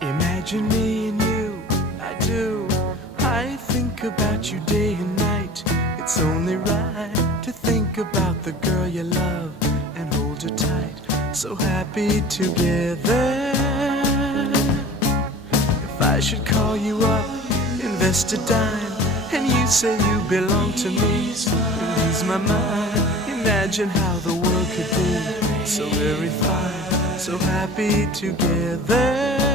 Imagine me and you, I do. I think about you day and night. It's only right to think about the girl you love and hold her tight. So happy together. If I should call you up, invest a dime, and you say you belong to me, lose my mind. Imagine how the world could be so very fine, so happy together.